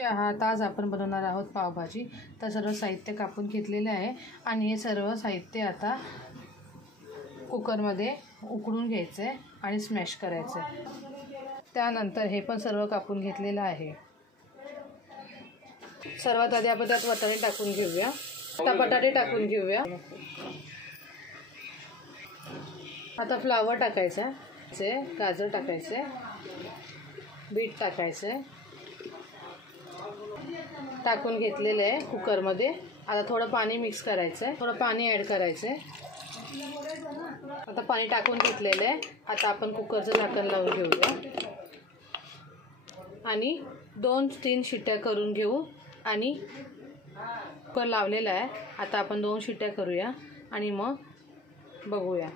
आता आज आपण बनवणार आहोत पावभाजी। तर सर्व साहित्य कापून घेतलेले आहे आणि हे सर्व साहित्य आता कुकरमध्ये उकडून घ्यायचे आणि स्मॅश करायचे। त्यानंतर हे पण सर्व कापून घेतलेलं आहे। सर्वात आधी आपण त्यात वाटाणे टाकून घेऊया। आता बटाटे टाकून घेऊया। आता फ्लावर टाकायचा, गाजर टाकायचे, बीट टाकायचे, टाकून घेतलेले आहे कुकरमध्ये। आता थोडं पाणी मिक्स करायचं आहे, थोडं पाणी ॲड करायचं आहे। आता पाणी टाकून घेतलेलं आहे। आता आपण कुकरचं झाकण लावून घेऊया आणि 2-3 शिट्ट्या करून घेऊ आणि कुकर लावलेला आहे। आता आपण 2 शिट्ट्या करूया आणि मग बघूया।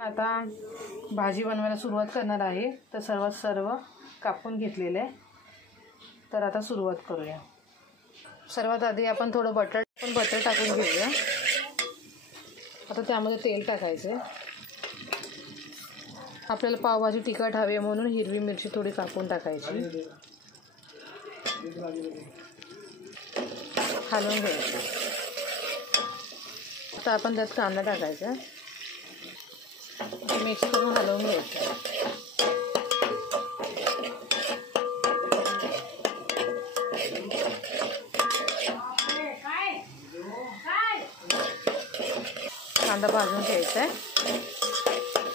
आता भाजी बनवायला सुरुवात करणार आहे। तर सर्व कापून घेतलेले आहे। तर आता सुरुवात करूया। सर्वात आधी आपण थोडं बटर टाकून घेऊया। आता त्यामध्ये तेल टाकायचं। आपल्याला पावभाजी तिखट हवी म्हणून हिरवी मिरची थोडी कापून टाकायची, हलवून घ्यायचं। आता आपण त्यात कांदा टाकायचा, मिक्स करून हलवून घ्यायचं। कांदा भाजून घ्यायचा आहे,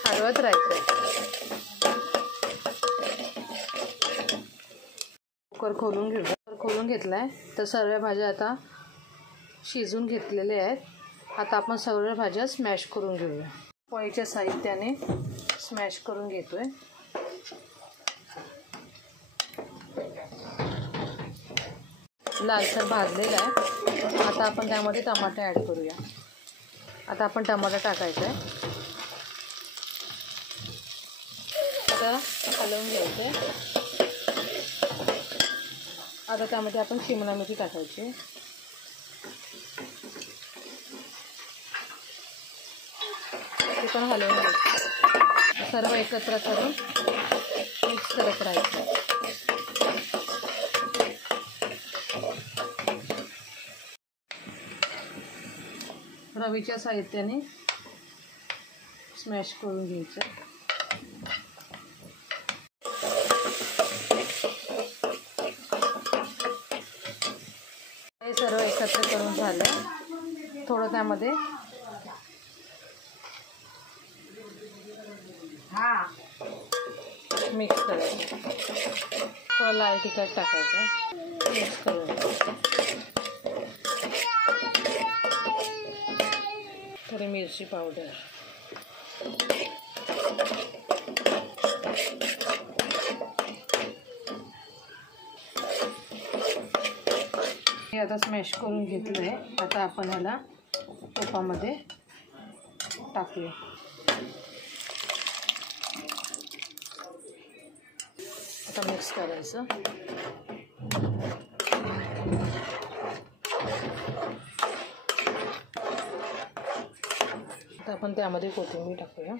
हलवत राहायचं। कुकर खोलून घेऊया। खोलून घेतलाय। तर सर्व भाज्या आता शिजून घेतलेल्या आहेत। आता आपण सर्व भाज्या स्मॅश करून घेऊया। पोळीच्या साहित्याने स्मॅश करून घेतोय। लालसर भाजलेला आहे। आता आपण त्यामध्ये टमाटर ॲड करूया। आता आपण टमाटर टाकायचं आहे। आता हलवून घ्यायचं आहे। आता त्यामध्ये आपण शिमला मिरची टाकायची, ते पण हलवून घ्यायचं। सर्व एकत्र करून मिक्स करत राहायचं। रवीच्या साहित्याने स्मॅश करून घ्यायचं। हे सर्व एकत्र करून झालं। थोडं त्यामध्ये मिक्स करायचं, थोडं लाल तिखट टाकायचं, मिक्स करून थोडी मिरची पावडर, हे आता स्मॅश करून घेतलं आहे। आता आपण ह्याला तुपामध्ये टाकूया। आता मिक्स करायचं। आता आपण त्यामध्ये कोथिंबीर टाकूया।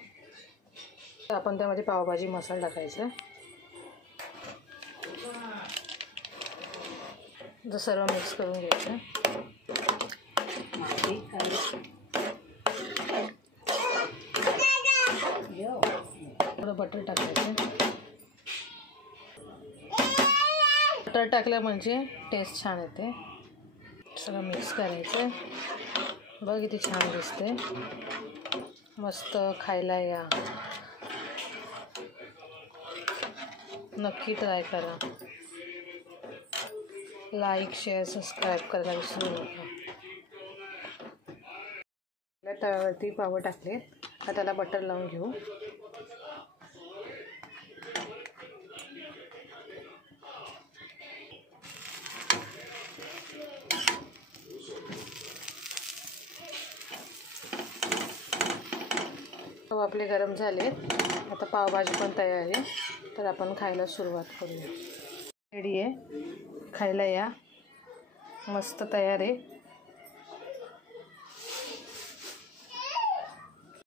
तर आपण त्यामध्ये पावभाजी मसाला टाकायचा। तर सर्व मिक्स करून घ्यायचं। थोडं बटर टाकायचं। बटर टाकलं म्हणजे टेस्ट छान येते। सगळं मिक्स करायचं। बघ किती छान दिसते, मस्त खायला या। नक्की ट्राय करा। लाईक, शेअर, सबस्क्राईब करायला विसरू नका। तव्यावरती पाव टाकले। आता त्याला बटर लावून घेऊ। तव आपले गरम झाले। आता पावभाजी पण तयार आहे। तर आपण खायला सुरुवात करूया। रेडी आहे, खायला या। मस्त तयार आहे।